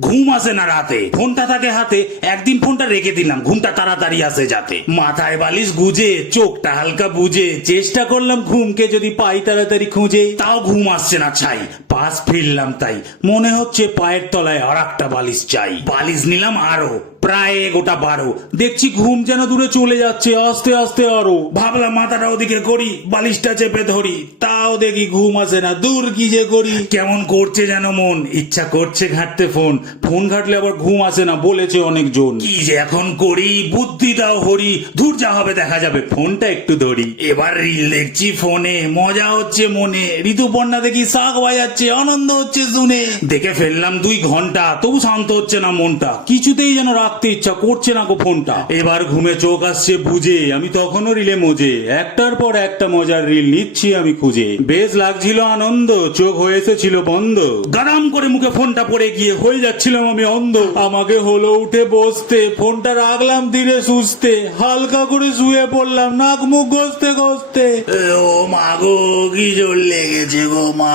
ঘুম আসে না রাতে, ফোনটা থাকে হাতে। একদিন ফোনটা রেখে দিলাম, ঘুমটা তাড়াতাড়ি আসে যাতে। মাথায় বালিশ গুজে, চোখটা হালকা বুঝে, চেষ্টা করলাম ঘুমকে যদি পাই তাড়াতাড়ি খুঁজে, তাও ঘুম আসছে না ছাই। পাশ ফিরলাম তাই মনে হচ্ছে পায়ের তলায় আর একটা বালিশ চাই। বালিশ নিলাম আরো, প্রায় গোটা 12। দেখছি ঘুম যেন দূরে চলে যাচ্ছে আস্তে আস্তে আরো। ভাবলাম মাথাটা ওদিকে করি, বালিশটা চেপে ধরি, তাও দেখি ঘুম আসে না। দূর কি যে করি, কেমন করছে যেন মন, ইচ্ছা করছে ঘাঁটতে ফোন। ফোন ঘাটলে আবার ঘুম আসে না বলেছে অনেকজন। কি যে এখন করি, বুদ্ধি দাও হরি। দূর যা হবে দেখা যাবে, ফোনটা একটু ধরি। এবার রিল দেখছি ফোনে, মজা হচ্ছে মনে। ঋতুপর্ণা দেখি শাক বাজাচ্ছে, আনন্দ হচ্ছে শুনে। দেখে ফেললাম 2 ঘন্টা, তবু শান্ত হচ্ছে না মনটা। কিছুতেই যেন রাখতে ইচ্ছা করছে না গো ফোনটা। এবার ঘুমে চোখ আসছে বুঝে, আমি তখনও রিলে মজে। একটার পর একটা মজার রিল নিচ্ছি আমি খুঁজে। বেশ লাগছিল আনন্দ, চোখ হয়ে এসেছিল বন্ধ। গাদাম করে মুখে ফোনটা পড়ে গিয়ে হয়ে যাচ্ছিলাম আমি অন্ধ। আমাকে হলো উঠে বসতে, ফোনটা রাখলাম ধীরে সুস্থে। হালকা করে শুয়ে পড়লাম, নাক মুখ ঘষতে ঘষতে। ও মা গো, কি জোর লেগেছে গো মা।